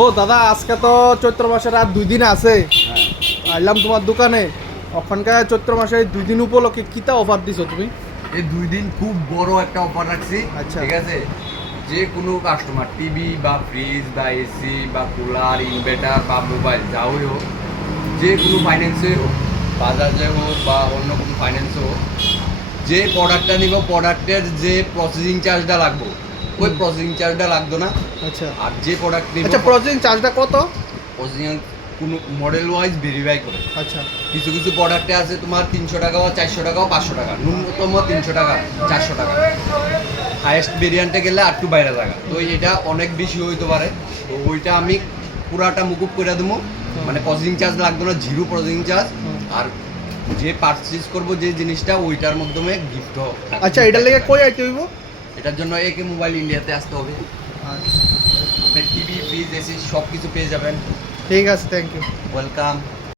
ও দাদা, আজকে তো চৈত্র মাসের আর 2 দিন আছে। আইলাম তোমার দোকানে। ওখানকার চৈত্র মাসের 2 দিন উপলক্ষে কিতা অফার দিছো তুমি? এই 2 দিন খুব বড় একটা অফার রাখছি। আচ্ছা। ঠিক আছে, যে কোনো কাস্টমার টিভি বা ফ্রিজ বা এসি বা কুলার ইনভার্টার বা মোবাইল যাই হোক, যে কোনো ফাইন্যান্সে হোক, বাজাজে হোক বা অন্য কোনো ফাইন্যান্সে হোক, যে প্রোডাক্টটা নিব প্রোডাক্টের যে প্রসেসিং চার্জটা লাগবে ওই প্রসেসিং চার্জটা লাগতো না। আচ্ছা আর যে প্রোডাক্ট নিব আচ্ছা, প্রসেসিং চার্জটা কত? প্রসেসিং কোনো মডেল ওয়াইজ ভেরিফাই করে। আচ্ছা কিছু কিছু প্রোডাক্টে আছে তোমার 300 টাকা বা 400 টাকা বা 500 টাকা, ন্যূনতম 300 টাকা 400 টাকা, হাইয়েস্ট ভেরিয়েন্টে গেলে আর একটু বাইরে টাকা। তো এটা অনেক বেশি হইতে পারে, তো ওইটা আমি পুরাটা মুকুব করে দেবো। মানে প্রসেসিং চার্জ লাগবে না, জিরো প্রসেসিং চার্জ। আর যে পারচেজ করব যে জিনিসটা ওইটার মাধ্যমে গিফট। আচ্ছা, এটার লেগে কই আইতে হইব? এটার জন্য একে মোবাইল ইন্ডিয়াতে আসতে হবে। আচ্ছা, আপনি টিভি ফ্রিজ এসি সব কিছু পেয়ে যাবেন। ঠিক আছে, থ্যাংক ইউ। ওয়েলকাম।